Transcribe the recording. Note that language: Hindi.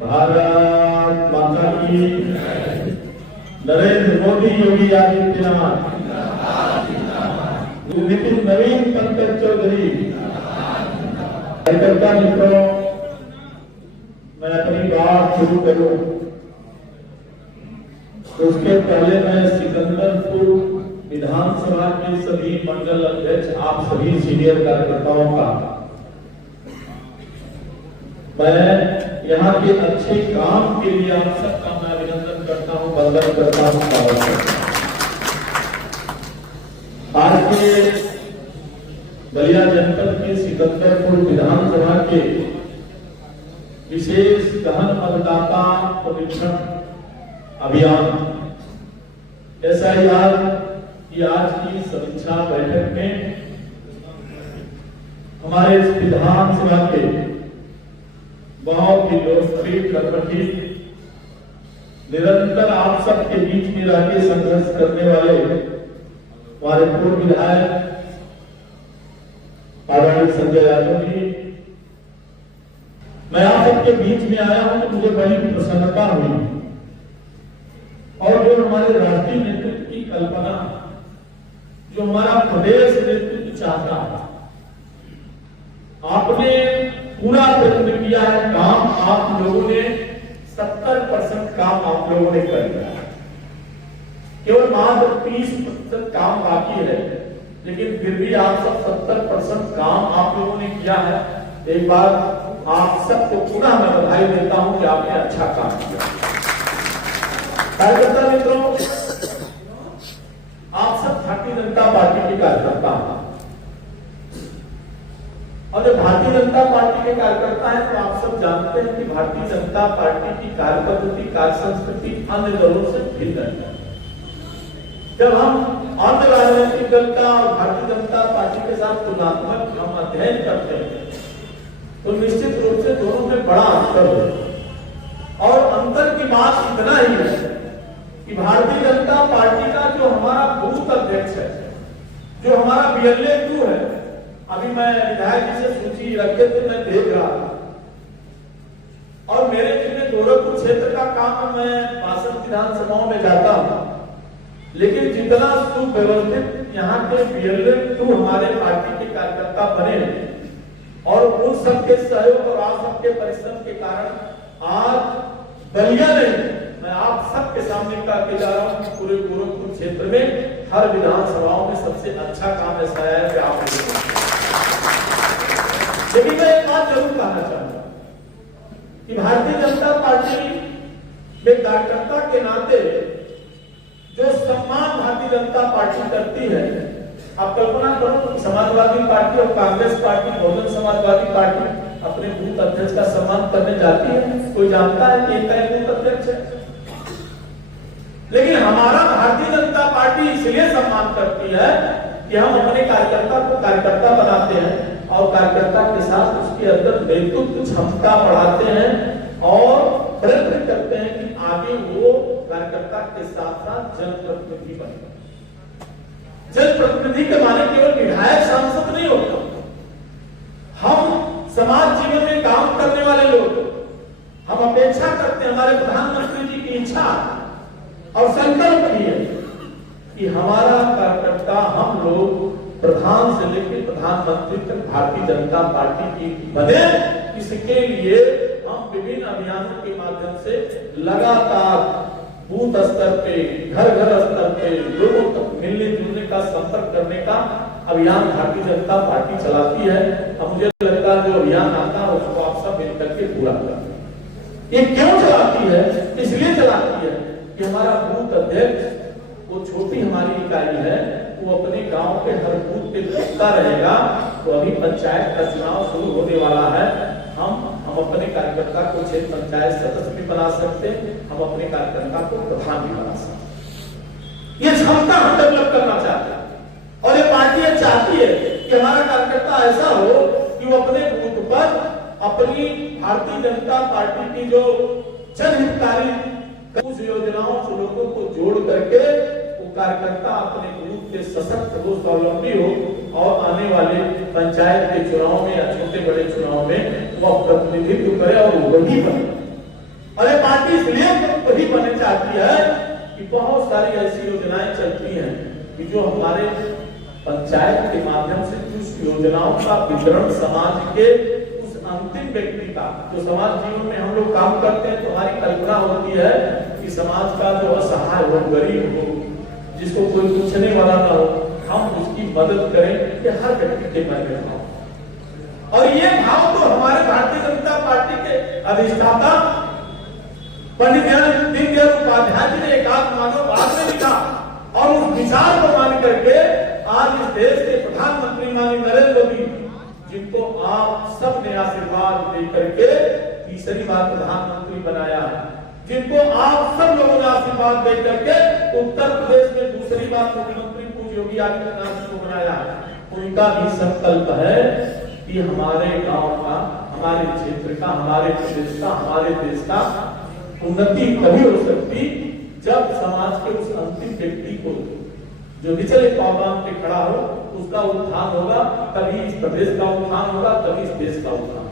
भारत माता की। नरेंद्र मोदी, योगी आदित्यनाथ, नितिन नवीन, पंकज चौधरी। कार्यकर्ता मित्रों, मैं अपनी बात शुरू करूं तो उसके पहले मैं सिकंदरपुर विधानसभा के सभी मंडल अध्यक्ष, आप सभी सीनियर कार्यकर्ताओं का मैं यहाँ के अच्छे काम के लिए आप सबका मैं अभिनंदन करता हूँ, वंदन करता हूँ। आज के बलिया जनपद के सिकंदरपुर विधानसभा के विशेष गहन मतदाता परीक्षण अभियान SIR की आज की समीक्षा बैठक में हमारे विधानसभा के बहुत ही लोकप्रिय कर्मठी, निरंतर आप सबके बीच में रह के संघर्ष करने वाले हमारे पूर्व विधायक आदरणीय संजय यादव जी, मैं आप सबके बीच में आया हूं तो मुझे बड़ी प्रसन्नता हुई। और जो हमारे राष्ट्रीय नेतृत्व की कल्पना, जो हमारा प्रदेश नेतृत्व चाहता है, आपने पूरा प्रयत्न किया है। काम आप लोगों ने 70% काम आप लोगों ने कर दिया है, केवल मात्र 30% काम बाकी है, लेकिन फिर भी आप सब 70% काम आप लोगों ने किया है। एक बार आप सबको पुनः मैं बधाई देता हूं कि आपने अच्छा काम किया। कार्यकर्ता मित्रों, आप सब भारतीय जनता पार्टी के कार्यकर्ता हैं और जब भारतीय जनता पार्टी के कार्यकर्ता हैं तो आप सब जानते हैं कि भारतीय जनता पार्टी की कार्य पद्धति, कार्य संस्कृति अन्य दलों से भिन्न है। जब हम अन्य राजनीतिक दल का और भारतीय जनता पार्टी के साथ तुलनात्मक हम अध्ययन करते हैं तो निश्चित रूप से दोनों में बड़ा अंतर है। और अंतर की बात इतना ही है कि भारतीय जनता पार्टी का जो हमारा बूथ अध्यक्ष है, जो हमारा BLA 2 है, अभी मैं विधायक जी से सूची रखे थे, मैं देख रहा था और मेरे जितने गोरखपुर क्षेत्र का काम मैं 62 विधानसभाओं में जाता हूं, लेकिन जितना सुव्यवस्थित यहाँ के BLA 2 हमारे पार्टी के कार्यकर्ता बने और उन सबके सहयोग और आप सबके परिश्रम के कारण आज बलिया नहीं, मैं आप सबके सामने करके जा रहा हूं कि पूरे गोरखपुर क्षेत्र में हर विधानसभाओं में सबसे अच्छा काम ऐसा है कि आप। लेकिन मैं एक बात जरूर कहना चाहूंगा कि भारतीय जनता पार्टी में कार्यकर्ता के नाते जो सम्मान भारतीय जनता पार्टी करती है, आप कल्पना करो समाजवादी पार्टी और कांग्रेस पार्टी, बहुजन समाजवादी पार्टी अपने बूथ अध्यक्ष का सम्मान करने जाती है, कोई जानता है कि इनका एक बूथ अध्यक्ष है। लेकिन हमारा भारतीय जनता पार्टी इसलिए सम्मान करती है कि हम अपने कार्यकर्ता को कार्यकर्ता बनाते हैं और कार्यकर्ता के साथ उसके अंदर नेतृत्व क्षमता बढ़ाते हैं और प्रयत्न करते हैं कि आगे वो कार्यकर्ता के साथ साथ जनप्रतिनिधि बने। जनप्रतिनिधि के माने केवल विधायक सांसद नहीं होता, हम समाज जीवन में काम करने वाले लोग, हम अपेक्षा करते हैं, हमारे प्रधानमंत्री जी की इच्छा और संकल्प भी है कि हमारा कार्यकर्ता, हम लोग प्रधान से लेकर प्रधानमंत्री तक भारतीय जनता पार्टी की बने। इसके लिए हम विभिन्न अभियानों के माध्यम से लगातार बूथ स्तर पे, घर घर स्तर पे लोगों तक मिलने जुलने का, संपर्क करने का अभियान भारतीय जनता पार्टी चलाती है। अब मुझे लगता है जो अभियान आता है उसको आप सब मिलकर के पूरा करते हैं। ये क्यों चलाती है? इसलिए चलाती है कि हमारा बूथ अध्यक्ष, वो छोटी हमारी इकाई है, वो अपने गांव के हर बूथ पे घूमता रहेगा। तो अभी पंचायत का चुनाव शुरू होने वाला है, हम अपने कार्यकर्ता को क्षेत्र पंचायत सदस्य भी बना सकते हैं, हम अपने कार्यकर्ता को प्रधान भी बना सकते हैं। ये क्षमता हम डेवलप करना चाहते हैं और ये पार्टी ये चाहती है कि हमारा कार्यकर्ता ऐसा हो कि वो अपने बूथ पर अपनी भारतीय जनता पार्टी की जो जनहितकारी कुछ योजनाओं से लोगों को जोड़ करके वो कार्यकर्ता अपने बूथ के सशक्त हो, स्वावलंबी हो और आने वाले पंचायत के चुनाव में या छोटे बड़े चुनाव में वो प्रतिनिधित्व करे और वही बने। इसलिए वही बनना चाहती है कि बहुत सारी ऐसी योजनाएं चलती हैं कि जो हमारे पंचायत के माध्यम से उस योजनाओं का वितरण समाज के उस अंतिम व्यक्ति का, जो समाज जीवन में हम लोग काम करते हैं तो हमारी कल्पना होती है कि समाज का जो असहाय हो, गरीब हो, जिसको कोई पूछने वाला ना हो, हम उसकी मदद करें, ये हर व्यक्ति के मन में भाव। और ये भाव तो हमारे भारतीय जनता पार्टी के अधिष्ठाता पंडित दीनदयाल उपाध्याय जी ने एकात्म मानववाद में लिखा, और उस विचार को मान करके आज इस देश के प्रधानमंत्री माननीय नरेंद्र मोदी, जिनको आप सब ने आशीर्वाद देकर के तीसरी बार प्रधानमंत्री बनाया, जिनको आप सब लोगों ने आशीर्वाद देकर के उत्तर प्रदेश में दूसरी बार मुख्यमंत्री पूज्य योगी आदित्यनाथ को बनाया, उनका भी संकल्प है कि हमारे गांव का, हमारे क्षेत्र का, हमारे प्रदेश का, हमारे देश का उन्नति तभी हो सकती जब समाज के उस अंतिम व्यक्ति को जो निचले पावदान पे खड़ा हो, उसका उत्थान होगा, तभी इस प्रदेश का उत्थान होगा, तभी इस देश का उत्थान।